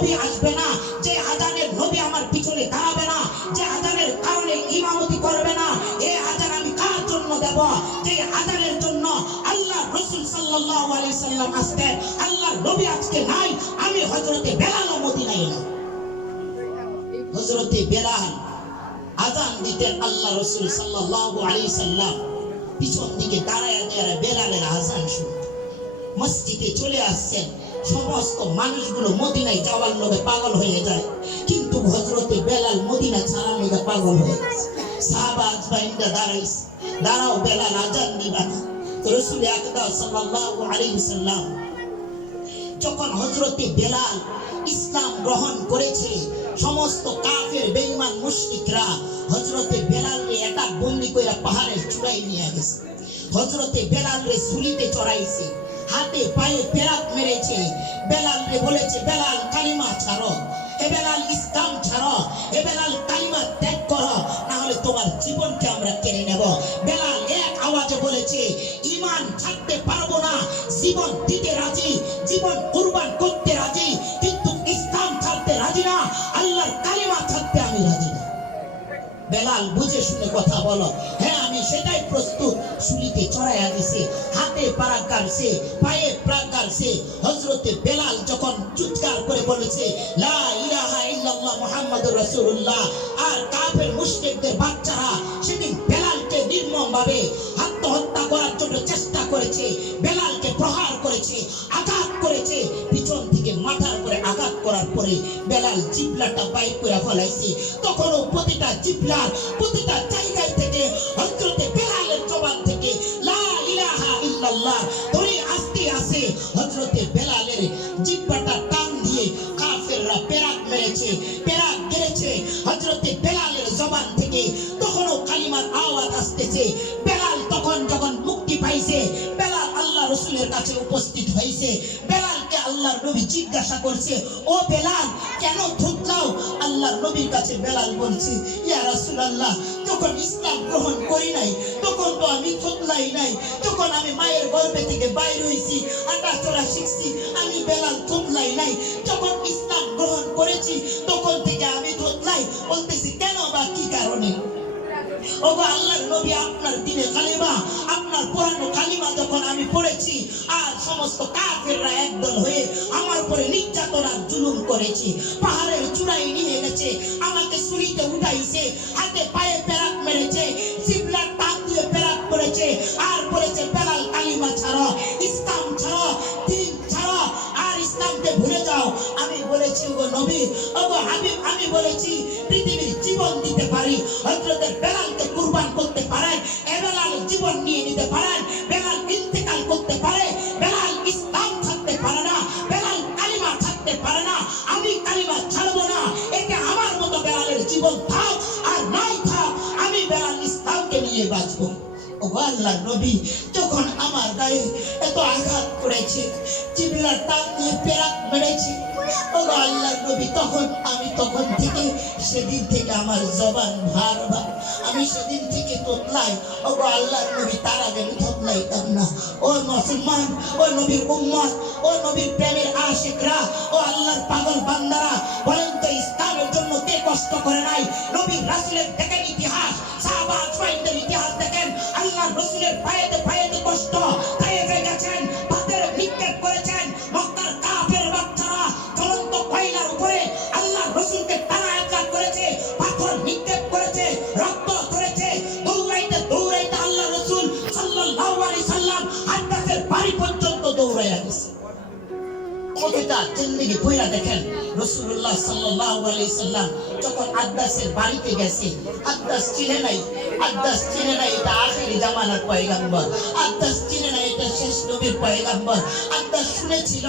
নবী আসবে না, যে আজানের নবী আমার পিছনে দাঁড়াবে না, যে আজানের কারণে ইমামতি করবে না, এই আজান আমি কার জন্য দেব? যে আজানের জন্য আল্লাহ রাসূল সাল্লাল্লাহু আলাইহি সাল্লাম আসতেন, আল্লাহ নবী আজকে নাই। আমি হযরতে বেলাল মদিনায় না, হযরতে বেলাল আজান দিতেন, আল্লাহ রাসূল সাল্লাল্লাহু আলাইহি সাল্লাম পিছন দিকে দাঁড়ায় দাঁড়ায় বেলালের আজান শুনতেন। মসজিদে চলে আসছেন, সমস্ত মানুষগুলো মদিনায় যাওয়ার লোভে পাগল হয়ে যায়, কিন্তু হযরতে বেলাল মদিনা ছাড়ার লোভে পাগল হয়ে গেছে। সাহাবা আজমাইনরা দাঁড়াইছে, দাঁড়াও বেলাল আজান দিবা না। তো রাসূল আকরাম সাল্লাল্লাহু আলাইহি সাল্লাম যখন হযরতে বেলাল ইসলাম গ্রহণ করেছে, সমস্ত কাফের বেঈমান মুশরিকরা হযরতে বেলালকে একটা বন্দী কইরা পাহাড়ের চূড়ায় নিয়ে গেছে। হযরতে বেলালকে ঝুলিতে চড়াইছে, হাতে পায়ে পেরাক মেরেছে। বেলালকে বলেছে, বেলাল কালিমা ছাড়ো, এ বেলাল ইসলাম ছাড়ো, এ বেলাল কালিমা ত্যাগ করো, না হলে তোমার জীবনকে আমরা কেড়ে নেব। বেলাল এক আওয়াজে বলেছে, ঈমান ছাড়তে পারবো না, জীবন দিতে রাজি, জীবন কুরবান করতে রাজি, কিন্তু ইসলাম ছাড়তে রাজি না, আল্লাহর কালিমা ছাড়তে আমি রাজি না। বেলাল বুঝে শুনে কথা বলো, হ্যাঁ আমি সেটাই প্রস্তুত। শুলিতে চড়াইয়া দিছে, হাতে পারাক গাড়ছে, পায়ে পারাক গাড়ছে। হযরতে বেলাল যখন চিৎকার করে বলেছে, লা ইলাহা ইল্লাল্লাহ মুহাম্মাদুর রাসূলুল্লাহ, আর কাফের মুশরিকদের বাচ্চারা সেদিন বেলালকে নির্মমভাবে আত্মহত্যা করার জন্য চেষ্টা করেছে, বেলালকে প্রহার করেছে, আঘাত করেছে। পিছন থেকে মাথার উপরে আঘাত করার পরে বেলাল জিবলাটা বাইর করে ফলাইছে। তখনও প্রতিটা জিবলার প্রতিটা জায়গায় থেকে হযরতে বেলালের জবান থেকে লা ইলাহা ইল্লাল্লাহ ধরে আসতে আসে। হযরতে বেলালের জিহ্বাটা টান দিয়ে কাফেররা পেরাক মেরেছে, পেরাক গেড়েছে হযরতে বেলালের জবান থেকে। তখনও কালিমার আওয়াজ আসতেছে। বেলাল তখন যখন মুক্তি পাইছে, বেলাল আল্লাহ রাসূলের কাছে উপস্থিত হয়েছে। বেলালকে আল্লাহর নবী জিজ্ঞাসা করছে, ও বেলাল কেন থুতলাও? আল্লাহর নবীর কাছে বেলাল বলছে, ইয়া রাসূলুল্লাহ, যখন ইসলাম গ্রহণ করি নাই তখন তো আমি থুতলাই নাই, যখন আমি মায়ের গর্ভে থেকে বাইর হইছি, আটাচড়া শিখছি, আমি বেলাল থুতলাই নাই। যখন ইসলাম গ্রহণ করেছি তখন থেকে আমি থুতলাই। বলতেছি কেন বা কি কারণে? ওগো আল্লাহর নবী, আপনার দিনে কালিমা, আপনার পুরানো কালিমা যখন আমি পড়েছি, আর সমস্ত কাফেররা একদল হয়ে আমার উপরে নির্যাতন আর জুলুম করেছে, পাহাড়ের চূড়ায় নিয়ে গেছে, আমাকে ছুরিতে উঠাইছে, হাতে পায়ে পেরাক মেরেছে, জিহ্বার টান দিয়ে পেরাক করেছে, আর বলেছে বেলাল কালিমা ছাড়ো, ইসলাম ছাড়ো, দ্বীন ছাড়ো, আর ইসলামকে ভুলে যাও। আমি বলেছি, ওগো নবী, ওগো হাবিব, আমি বলেছি পৃথিবীর জীবন দিতে পারি, হযরতে বেলালকে কুরবান করতে পারেন, এ বেলাল জীবন নিয়ে নিতে পারেন, বেলাল ইন্তেকাল করতে পারে, বেলাল ইসলাম ছাড়তে পারে না, বেলাল কালিমা ছাড়তে পারে না। আমি কালিমা ছাড়বো না, এতে আমার মতো বেলালের জীবন থাক আর নাই থাক, আমি বেলাল ইসলামকে নিয়ে বাঁচবো। ও আল্লাহর নবী, যখন আমার গায়ে এত আঘাত করেছে, জিহ্বার টান দিয়ে পেরাক মেরেছে, ও আল্লাহর নবী, তখন থেকে সেদিন থেকে আমার জবান ভার ভার, আমি সেদিন থেকে তোতলাই। ও আল্লাহর নবী, তার আগে আমি তোতলাইতাম না। ও মুসলমান, ও নবীর উম্মত, ও নবীর প্রেমের আশিকরা, ও আল্লাহর পাগল বান্দারা, বলেন তো ইসলামের জন্য কে কষ্ট করে নাই? নবীর রাসূলের দেখেন ইতিহাস, সাহাবা আজমাইনদের ইতিহাস দেখেন, আল্লাহর রাসূলের পায়েতে পায়েতে কষ্ট, তায়েফে গেছেন, পাথর নিক্ষেপ করেছেন, মক্কার কাফের বাচ্চারা জ্বলন্ত কয়লার উপরে আল্লাহর রাসূলকে টানা করেছে, পাথর নিক্ষেপ করেছে, রক্ত ধরেছে, দৌড়াইতে দৌড়াইতে আল্লাহর রাসূল সাল্লাল্লাহু আলাইহি সাল্লাম আব্বাসের বাড়ি পর্যন্ত দৌড়াইয়া গেছে। প্রতিটা জিন্দেগি কইরা দেখেন, রাসূলুল্লাহ সাল্লাল্লাহু আলাইহি সাল্লাম যখন আব্বাসের বাড়িতে গেছে, আব্বাস চিনে নাই, আব্বাস চিনে নাই এটা আখেরি জামানার পয়গম্বর, আব্বাস চিনে নাই এটা শেষ নবীর পয়গম্বর। আব্বাস শুনেছিল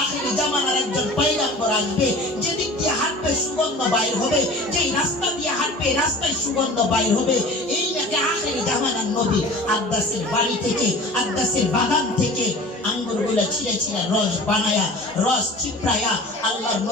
আখেরি জামানার একজন পয়গম্বর আসবে, যেদিক দিয়ে হাঁটবে সুগন্ধ বাইর হবে, যেই রাস্তা দিয়ে হাঁটবে রাস্তায় সুগন্ধ বাইর হবে, এই নাকি আখেরি জামানার নবী। আব্বাসের বাড়ি থেকে, আব্বাসের বাগান থেকে আঙ্গুরগুলা ছিঁড়ে ছিঁড়ে রস বানায়া, রস চিপড়ায়া আল্লাহর